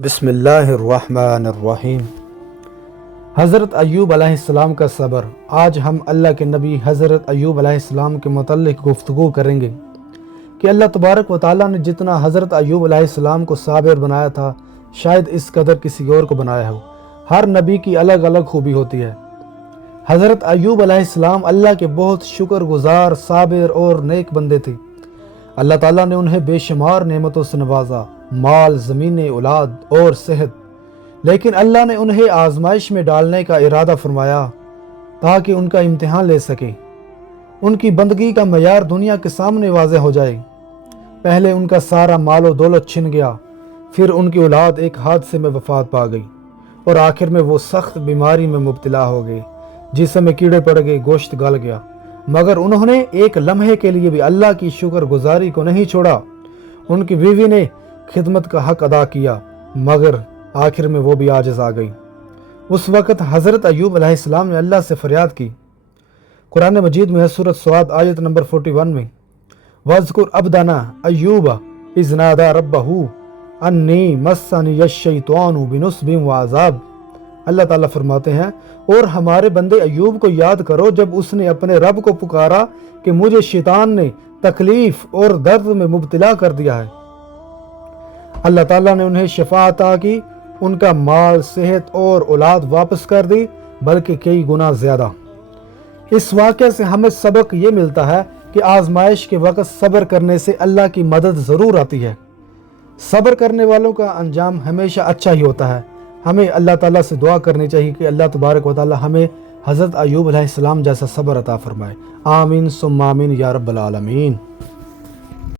بسم اللہ الرحمن الرحیم۔ حضرت ایوب علیہ السلام کا صبر۔ آج ہم اللہ کے نبی حضرت ایوب علیہ السلام کے متعلق گفتگو کریں گے کہ اللہ تبارک و تعالیٰ نے جتنا حضرت ایوب علیہ السلام کو صابر بنایا تھا شاید اس قدر کسی اور کو بنایا ہو۔ ہر نبی کی الگ الگ خوبی ہوتی ہے۔ حضرت ایوب علیہ السلام اللہ کے بہت شکر گزار، صابر اور نیک بندے تھے۔ اللہ تعالیٰ نے انہیں بے شمار نعمتوں سے نوازا، مال، زمینیں، اولاد اور صحت، لیکن اللہ نے انہیں آزمائش میں ڈالنے کا ارادہ فرمایا تاکہ ان کا امتحان لے سکے، ان کی بندگی کا معیار دنیا کے سامنے واضح ہو جائے۔ پہلے ان کا سارا مال و دولت چھن گیا، پھر ان کی اولاد ایک حادثے میں وفات پا گئی، اور آخر میں وہ سخت بیماری میں مبتلا ہو گئے، جسم میں کیڑے پڑ گئے، گوشت گل گیا، مگر انہوں نے ایک لمحے کے لیے بھی اللہ کی شکر گزاری کو نہیں چھوڑا۔ ان کی بیوی نے خدمت کا حق ادا کیا، مگر آخر میں وہ بھی عاجز آ گئی۔ اس وقت حضرت ایوب علیہ السلام نے اللہ سے فریاد کی۔ قرآن مجید میں سورۃ سعد آیت نمبر 41 میں وَاذْكُرْ عَبْدَنَا ایوب اذ نادى رَبَّهُ أَنِّي مَسَّنِيَ الشَّيْطَانُ بِنُصْبٍ وَعَذَابٍ۔ اللہ تعالیٰ فرماتے ہیں، اور ہمارے بندے ایوب کو یاد کرو جب اس نے اپنے رب کو پکارا کہ مجھے شیطان نے تکلیف اور درد میں مبتلا کر دیا ہے۔ اللہ تعالیٰ نے انہیں شفا عطا کی، ان کا مال، صحت اور اولاد واپس کر دی، بلکہ کئی گنا زیادہ۔ اس واقعے سے ہمیں سبق یہ ملتا ہے کہ آزمائش کے وقت صبر کرنے سے اللہ کی مدد ضرور آتی ہے۔ صبر کرنے والوں کا انجام ہمیشہ اچھا ہی ہوتا ہے۔ ہمیں اللہ تعالیٰ سے دعا کرنی چاہیے کہ اللہ تبارک و تعالیٰ ہمیں حضرت ایوب علیہ السلام جیسا صبر عطا فرمائے۔ آمین ثم آمین یا رب العالمین۔